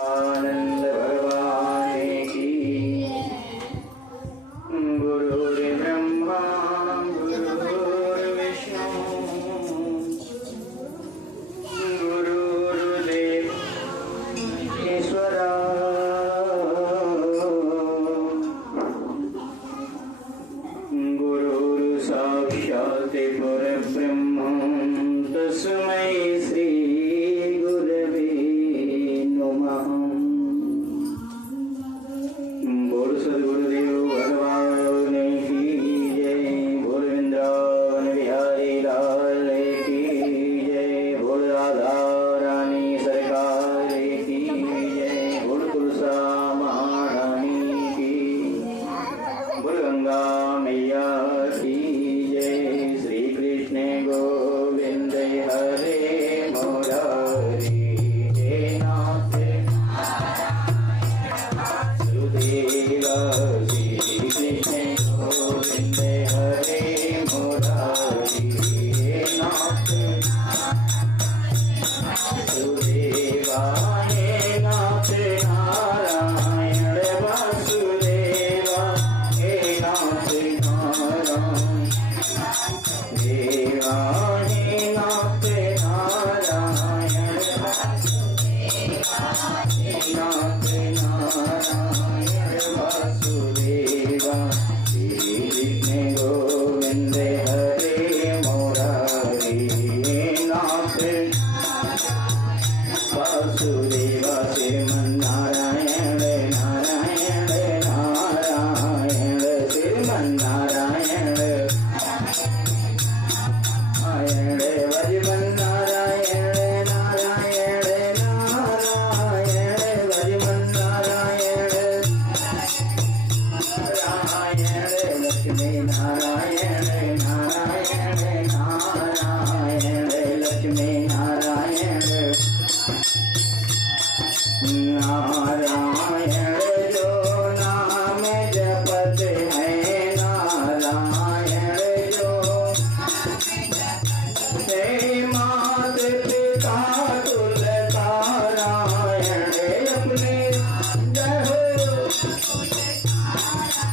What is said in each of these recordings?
आनंद भगवान की। गुरुर्ब्रह्मा गुरुर्विष्णु गुरुर्देव ईश्वरा। गुरुर् साक्षात् परब्रह्म तस्मै श्री गुरवे नमः। बोल सद्गुरुदेव भगवान की जय। बोल वृंदावन बिहारी लाल की जय। बोल राधा रानी सरकार की जय। बोल तुलसा महारानी की। बोल गंगा मैया की जय। श्री कृष्ण गोविंद हरे मुरारी हे नाथ सुदेवा। श्री कृष्ण गोविंद हरे मुरारी हे नाथ सुदेवा। हे नाथ नारायण वासुदेवा। हे नाथ नारायण देवा। हे नाथ नारायण वासुदेवा। हे नाथ नारायण वासुदेवा। श्री कृष्ण गोविंद हरे मुरारी हे नाथ वासुदेवा। श्रीमन्नारायण नारायण नारायण श्रीमन्नारायण नारायण भजमन नारायण नारायण नारायण भजमन नारायण नारायण लक्ष्मी नारायण नारायण नारायण लक्ष्मी नारायण नारायण। जो नाम जपत है नारायण जो। हे मात पिता तुल नारायण अपने दहो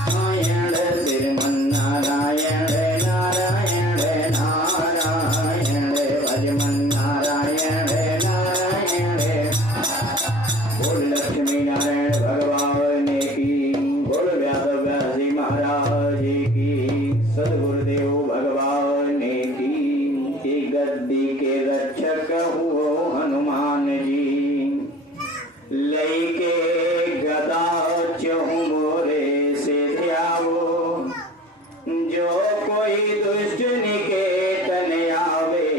नारायण। श्रीमन्नारायण नारायण नारायण भजमन नारायण नारायण। बोल लक्ष्मी नारायण भगवान की। बोल व्यास व्यासी महाराज की। सद्गुरुदेव भगवान की गद्दी के रक्षक हो हनुमान जी। लैके गदा चहु मोरे से ध्यावो। जो कोई दुष्ट निकेतन आवे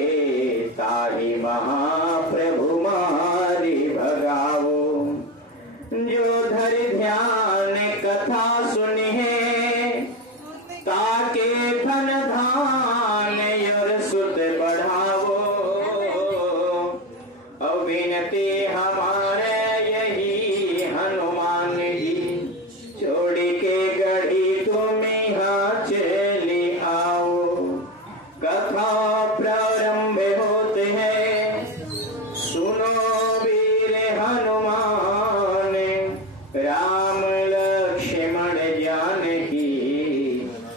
ताहि महाप्रभु मारी भगावो। जो धरि ध्यान कथा सुनी है ताके धन धान और सुत बढ़ावो। अविनती हमारे यही हनुमान जी। छोड़ के गढ़ी तुम यहाँ चली आओ। कथा प्रारंभ होते हैं सुनो वीर हनुमान। राम लक्ष्मण जानकी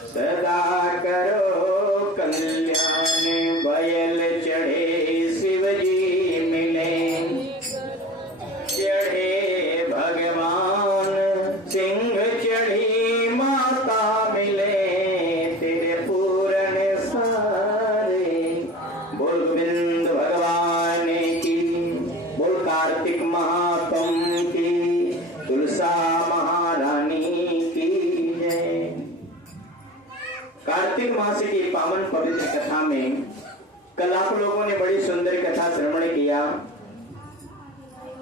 सदा करो कल्याण। बैल चढ़े शिव जी मिले चढ़े भगवान। सिंह चढ़ी माता मिले तेरे पूरन सारे। बोल गोविंद भगवान की। बोल कार्तिक महात्म की। तुलसा महारानी की जय। कार्तिक मास की पावन पवित्र कथा में कल आप लोगों ने बड़ी सुंदर कथा श्रवण किया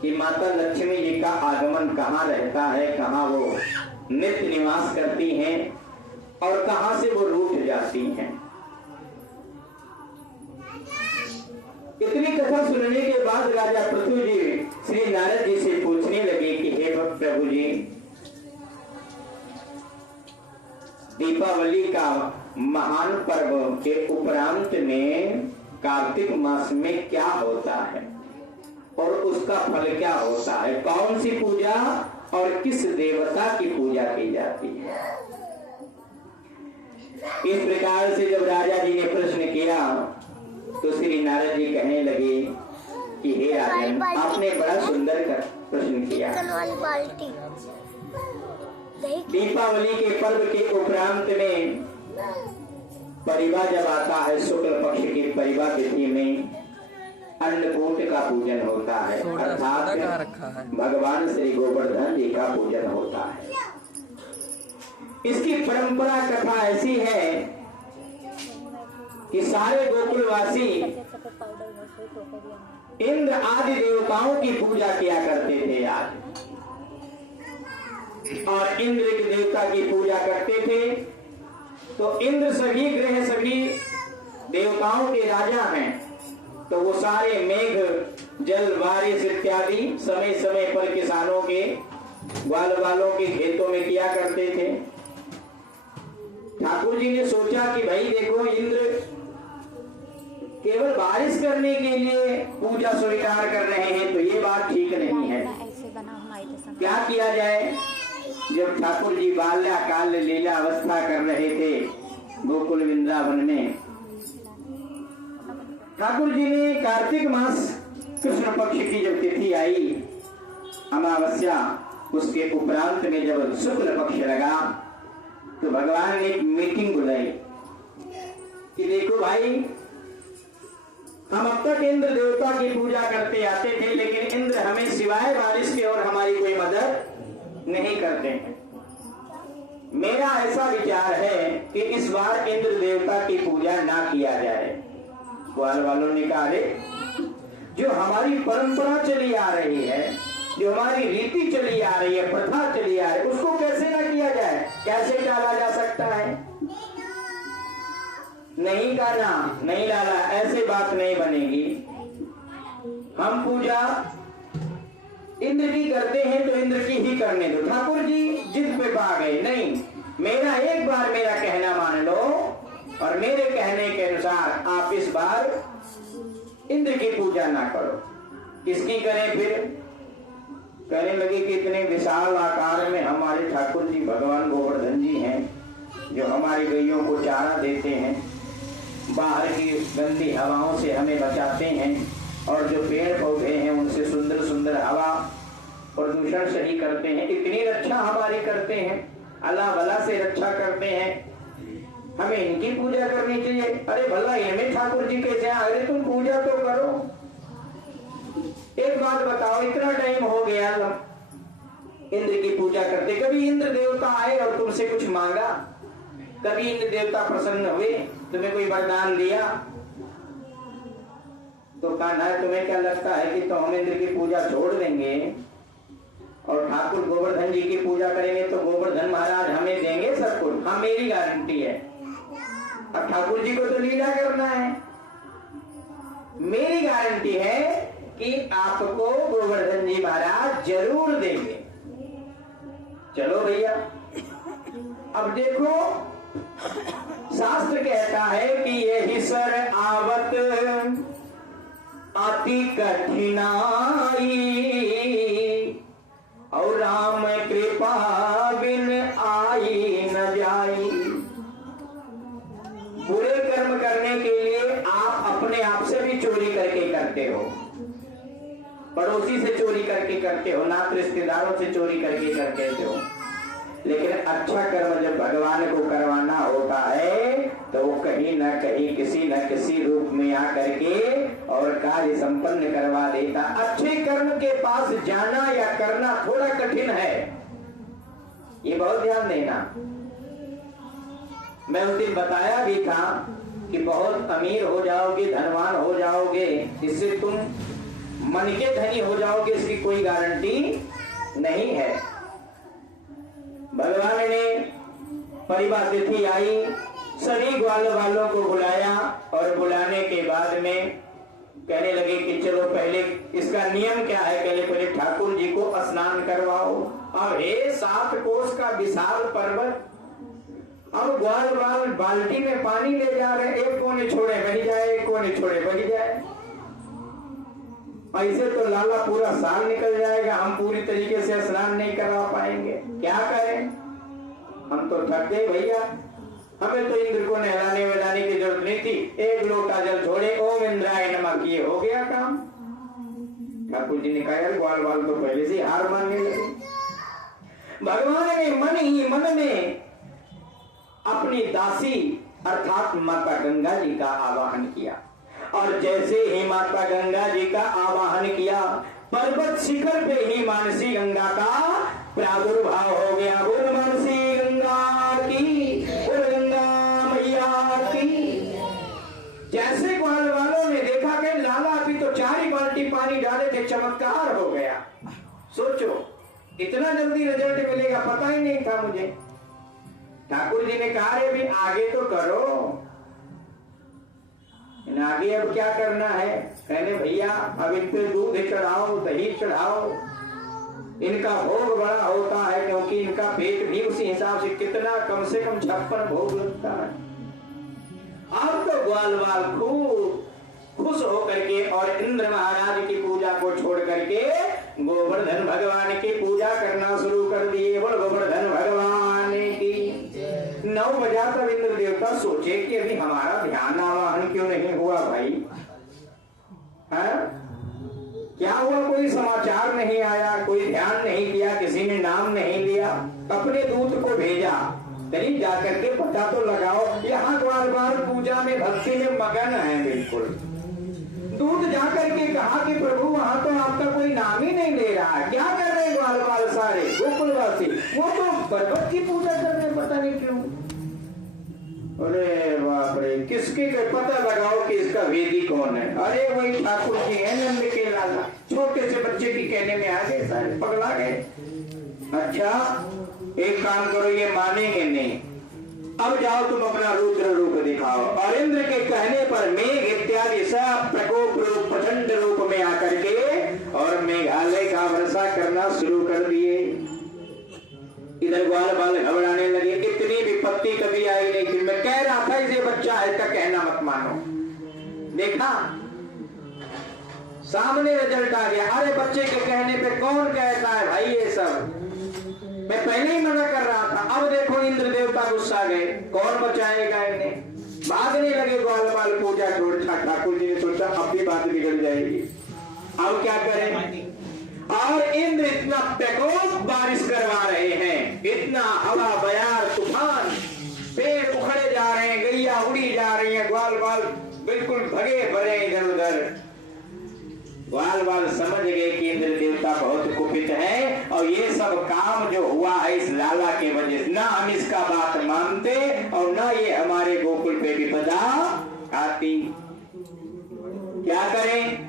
कि माता लक्ष्मी जी का आगमन कहाँ रहता है, कहाँ वो नित्य निवास करती हैं और कहाँ से वो रूठ जाती हैं। इतनी कथा सुनने के बाद राजा पृथु जी श्री नारद जी से पूछने लगे कि हे प्रभु जी, दीपावली का महान पर्व के उपरांत में कार्तिक मास में क्या होता है, और उसका फल क्या होता है, कौन सी पूजा और किस देवता की पूजा की जाती है। इस प्रकार से जब राजा जी ने प्रश्न किया तो श्री नारद जी कहने लगे कि हे राजन, आपने बड़ा सुंदर प्रश्न किया। दीपावली के पर्व के उपरांत में परिवा जब आता है, शुक्ल पक्ष की परिवा तिथि में अन्नकूट का पूजन होता है, अर्थात भगवान श्री गोवर्धन जी का पूजन होता है। इसकी परंपरा कथा ऐसी है कि सारे गोकुलवासी इंद्र आदि देवताओं की पूजा किया करते थे आज, और इंद्र के देवता की पूजा करते थे। तो इंद्र सभी ग्रह सभी देवताओं के राजा हैं, तो वो सारे मेघ जल बारिश इत्यादि समय समय पर किसानों के ग्वाल वालों के खेतों में किया करते थे। ठाकुर जी ने सोचा कि भाई देखो, इंद्र केवल बारिश करने के लिए पूजा स्वीकार कर रहे हैं, तो ये बात ठीक नहीं है। क्या किया जाए? जब ठाकुर जी बाल्याकाल लीला अवस्था कर रहे थे गोकुल वृंदावन में, ठाकुर जी ने कार्तिक मास कृष्ण पक्ष की जब तिथि आई, अमावस्या, उसके उपरांत में जब शुक्ल पक्ष लगा, तो भगवान ने एक मीटिंग बुलाई कि देखो भाई, हम अब तक इंद्र देवता की पूजा करते आते थे, लेकिन इंद्र हमें सिवाय बारिश के और हमारी कोई मदद नहीं करते हैं। मेरा ऐसा विचार है कि इस बार इंद्र देवता की पूजा ना किया जाए। ग्वाल वालों ने कहा, अरे जो हमारी परंपरा चली आ रही है, जो हमारी रीति चली आ रही है, प्रथा चली आ रही है, उसको कैसे ना किया जाए, कैसे टाला जा सकता है? नहीं काना, नहीं लाला, ऐसे बात नहीं बनेगी। हम पूजा इंद्र की करते हैं तो इंद्र की ही करने दो। ठाकुर जी जिद पे पा गए, नहीं, मेरा एक बार मेरा कहना मान लो, और मेरे कहने के अनुसार आप इस बार इंद्र की पूजा ना करो। किसकी करें फिर? कहने लगे कि इतने विशाल आकार में हमारे ठाकुर जी भगवान गोवर्धन जी हैं, जो हमारी गैयों को चारा देते हैं, बाहर की गंदी हवाओं से हमें बचाते हैं, और जो पेड़ पौधे हैं उनसे सुंदर सुंदर हवा प्रदूषण सही करते हैं, इतनी रक्षा हमारी करते हैं, अल्लाह भला से रक्षा करते हैं, हमें इनकी पूजा करनी चाहिए। अरे भला हमें ठाकुर जी कैसे? अरे तुम पूजा तो करो। एक बात बताओ, इतना टाइम हो गया इंद्र की पूजा करते, कभी इंद्र देवता आए और तुमसे कुछ मांगा? कभी इंद्र देवता प्रसन्न हुए, तुम्हें कोई वरदान दिया? तो कान्हा, तुम्हें क्या लगता है कि तो हम इंद्र की पूजा छोड़ देंगे और ठाकुर गोवर्धन जी की पूजा करेंगे तो गोवर्धन महाराज हमें देंगे सब कुछ? हाँ, मेरी गारंटी है। अब ठाकुर जी को तो लीला करना है, मेरी गारंटी है कि आपको गोवर्धन जी महाराज जरूर देंगे। चलो भैया, अब देखो, शास्त्र कहता है कि यही सर आवत अति कठिनाई, और राम कृपा बिन आई न जाई। बुरे कर्म करने के लिए आप अपने आप से भी चोरी करके करते हो, पड़ोसी से चोरी करके करते हो, नात रिश्तेदारों से चोरी करके करते हो, लेकिन अच्छा कर्म जब भगवान को करवाना होता है तो वो कहीं न कहीं किसी न किसी रूप में आकर के और कार्य संपन्न करवा देता। अच्छे कर्म के पास जाना या करना थोड़ा कठिन है, ये बहुत ध्यान देना। मैं उस दिन बताया भी था कि बहुत अमीर हो जाओगे, धनवान हो जाओगे, इससे तुम मन के धनी हो जाओगे, इसकी कोई गारंटी नहीं है। भगवान ने परिवार तिथि आई, सभी ग्वाल वालों को बुलाया, और बुलाने के बाद में कहने लगे कि चलो पहले इसका नियम क्या है, पहले ठाकुर जी को स्नान करवाओ। अब हे 7 कोस का विशाल पर्वत, अब ग्वाल वाल बाल्टी में पानी ले जा रहे, एक कोने छोड़े बही जाए, एक कोने छोड़े बही जाए। ऐसे तो लाला पूरा साल निकल जाएगा, हम पूरी तरीके से स्नान नहीं करवा पाएंगे, क्या करें? हम तो थक गए भैया, हमें तो इंद्र को नहलाने वहलाने की जरूरत नहीं थी, एक लोटा जल छोड़े ओम इंद्राय नमः किए हो गया काम। ठाकुर जी ने कहा यार ग्वाल बाल तो पहले से हार मानने लगे। भगवान ने मन ही मन में अपनी दासी अर्थात माता गंगा जी का आवाहन किया, और जैसे ही माता गंगा जी का आवाहन किया, पर्वत शिखर पे ही मानसी गंगा का प्रादुर्भाव हो गया। बोल मानसी गंगा की, बोल गंगा मैया की। जैसे ग्वाल वालों ने देखा कि लाला अभी तो 4 ही बाल्टी पानी डाले थे, चमत्कार हो गया। सोचो इतना जल्दी रिजल्ट मिलेगा पता ही नहीं था मुझे। ठाकुर जी ने कहा रे भी आगे तो करो, आगे अब क्या करना है? कहने भैया अब इन पे दूध चढ़ाओ, दही चढ़ाओ, इनका भोग बड़ा होता है क्योंकि इनका पेट भी उसी हिसाब से कितना कम से कम 56 भोग लगता है। अब तो ग्वाल बाल खूब खुश होकर के और इंद्र महाराज की पूजा को छोड़ करके गोवर्धन भगवान की पूजा करना शुरू कर दिए। बोल गोवर्धन भगवान की। 9 बजा तब इंद्र देवता सोचे कि अभी हमारा ध्यान आवाहन क्यों नहीं हुआ भाई? है क्या हुआ? कोई समाचार नहीं आया, कोई ध्यान नहीं किया, किसी ने नाम नहीं लिया। अपने दूत को भेजा, चलिए जाकर के पता तो लगाओ। यहाँ ग्वाल बाल पूजा में भक्ति में मगन है बिल्कुल। दूत जाकर के कहा कि प्रभु वहाँ तो आपका कोई नाम ही नहीं ले रहा है, क्या कर रहे ग्वाल बाल सारे गोकुलवासी? वो तो पर्वत की पूजा कर रहे, पता नहीं क्यों। अरे बाप रे, किसके पता लगाओ कि इसका वेदी कौन है? अरे वही ठाकुर जी है, नंद के लाला। छोटे से बच्चे की कहने में आ गए, सारे पगला गए। अच्छा एक काम करो, ये मानेंगे नहीं, अब जाओ तुम अपना रुद्र रूप दिखाओ। और इंद्र के कहने पर मेघ इत्यादि सब प्रकोप रूप प्रचंड रूप में आकर के और मेघालय का वर्षा करना शुरू कर दिए। इधर ग्वाल बाल घबराने लगे, इतनी विपत्ति कभी आई नहीं थी। मैं कह रहा था इसे बच्चा है, इसका कहना मत मानो। देखा सामने रिजल्ट आ गया। अरे बच्चे के कहने पे कौन कहता है भाई ये सब? मैं पहले ही मना कर रहा था। अब देखो इंद्र देवता गुस्सा गए, कौन बचाएगा इन्हें? भागने लगे ग्वाल बाल पूजा छोड़। ठाकुर जी ने सोचा अब भी बात बिगड़ जाएगी, अब क्या करें? और इंद्र इतना प्रकोप बारिश करवा रहे हैं, इतना हवा बयार तूफान, पेड़ उखड़े जा रहे हैं, गैया उड़ी जा रही है, ग्वाल बाल बिल्कुल भगे भरे इधर उधर। ग्वाल बाल समझ गए कि इंद्र देवता बहुत कुपित है और ये सब काम जो हुआ है इस लाला के वजह से। ना हम इसका बात मानते और ना ये हमारे गोकुल पे विपदा आती। क्या करें?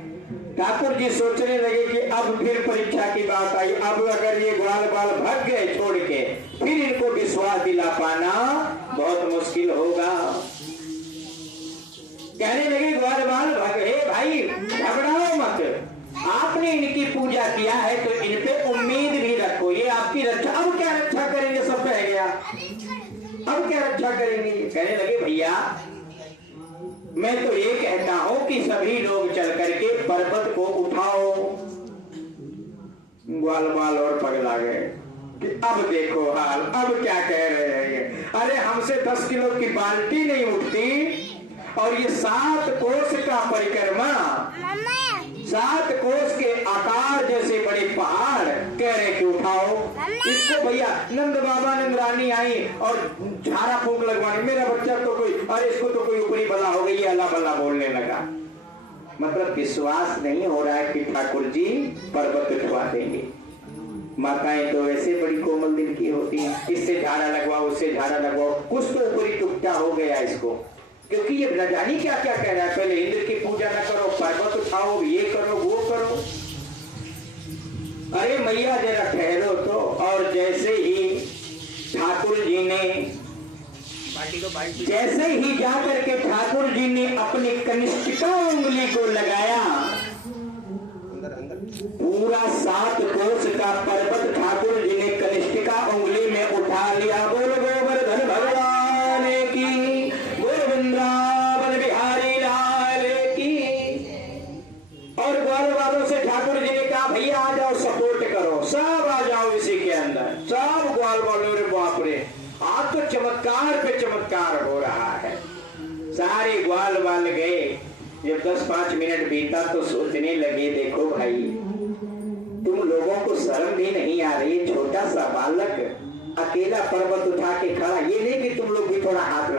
ठाकुर जी सोचने लगे कि अब फिर परीक्षा की बात आई। अब अगर ये ग्वाल बाल भाग गए छोड़ के, फिर इनको विश्वास दिला पाना बहुत मुश्किल होगा। कहने लगे ग्वाल बाल हे भाई घबराओ मत, आपने इनकी पूजा किया है तो इन पे उम्मीद भी रखो, ये आपकी रक्षा। अब क्या रक्षा करेंगे? सब कह गया, अब क्या रक्षा करेंगे? कहने लगे भैया मैं तो ये कहता हूं कि सभी लोग चल करके पर्वत को उठाओ। ग्वाल बाल और पगला गए कि अब देखो हाल, अब क्या कह रहे हैं? अरे हमसे 10 किलो की बाल्टी नहीं उठती और ये 7 कोस का परिक्रमा, 7 कोस के आकार जैसे बड़े पहाड़ कह रहे कि उठाओ इसको। भैया नंद बाबा नंदरानी आई और झाड़ा फूंक लगवाने, मेरा बच्चा तो कोई, अरे इसको तो कोई ऊपरी बला हो गई, अल्लाह बल्ला बोलने लगा। मतलब विश्वास नहीं हो रहा है कि ठाकुर जी पर्वत उठवा देंगे। माताएं तो वैसे बड़ी कोमल दिल की होती हैं, इससे झाड़ा लगवाओ उससे झाड़ा लगवाओ, कुछ तो ऊपरी टुकटा हो गया इसको, क्योंकि ये न जानी क्या क्या कह रहा है। पहले इंद्र की पूजा न करो, पर्वत उठाओ, ये करो वो करो। अरे मैया जरा ठहरो तो। और जैसे ही ठाकुर जी ने जाकर के ठाकुर जी ने अपनी कनिष्ठिका उंगली को लगाया, पूरा 7 कोस का पर्वत ठाकुर जी ने कनिष्ठिका उंगली में उठा लिया। बोल गोवर्धन भगवान की, बोल वृंदावन बिहारी लाल की। और ग्वाल बालों से सब ग्वाल वालों रे बाप रे, आज तो चमत्कार पे चमत्कार हो रहा है। सारे ग्वाल वाल गए। जब 10-5 मिनट बीता तो सोचने लगे, देखो भाई, तुम लोगों को शर्म भी नहीं आ रही। छोटा सा बालक अकेला पर्वत उठा के खड़ा, ये नहीं कि तुम लोग भी थोड़ा हाथ